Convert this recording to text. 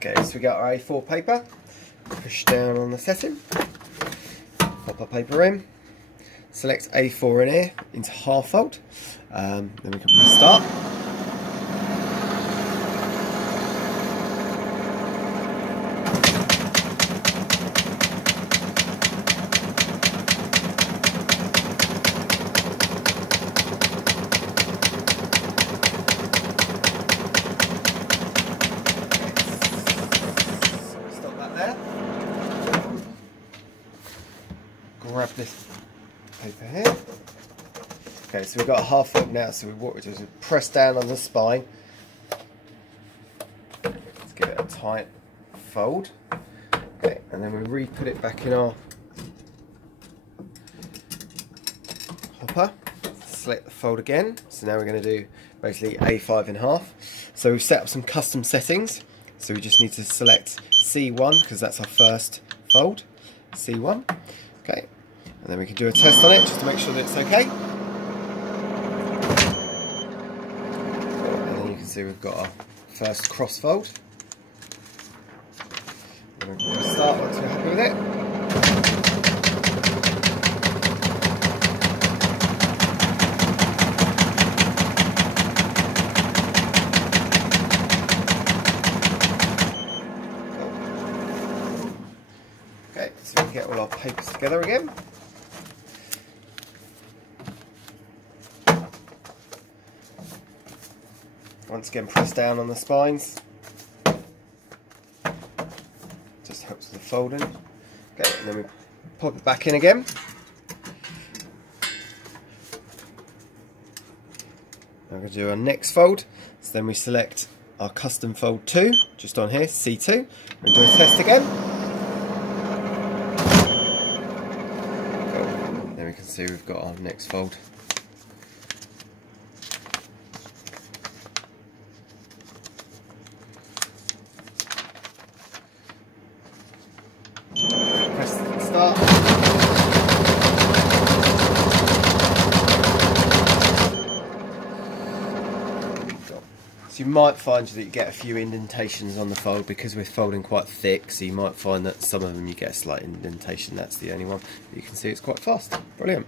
Okay, so we got our A4 paper, push down on the setting, pop our paper in, select A4 in here into half fold, then we can press start. Grab this paper here. Okay, so we've got a half fold now, so what we do is we press down on the spine. Let's give it a tight fold. Okay, and then we re-put it back in our hopper. Select the fold again. So now we're going to do basically A5 in half. So we've set up some custom settings. So we just need to select C1 because that's our first fold. C1. Okay. And then we can do a test on it just to make sure that it's okay. And then you can see we've got our first cross fold. And we're going to start once we're happy with it. Okay, so we can get all our papers together again. Once again, press down on the spines. Just helps with the folding. Okay, and then we pop it back in again. Now we're going to do our next fold. So then we select our custom fold 2, just on here, C2. We'll do a test again. Cool. Then we can see we've got our next fold. Press start. So you might find that you get a few indentations on the fold because we're folding quite thick, so you might find that some of them you get a slight indentation. That's the only one. But you can see it's quite fast. Brilliant.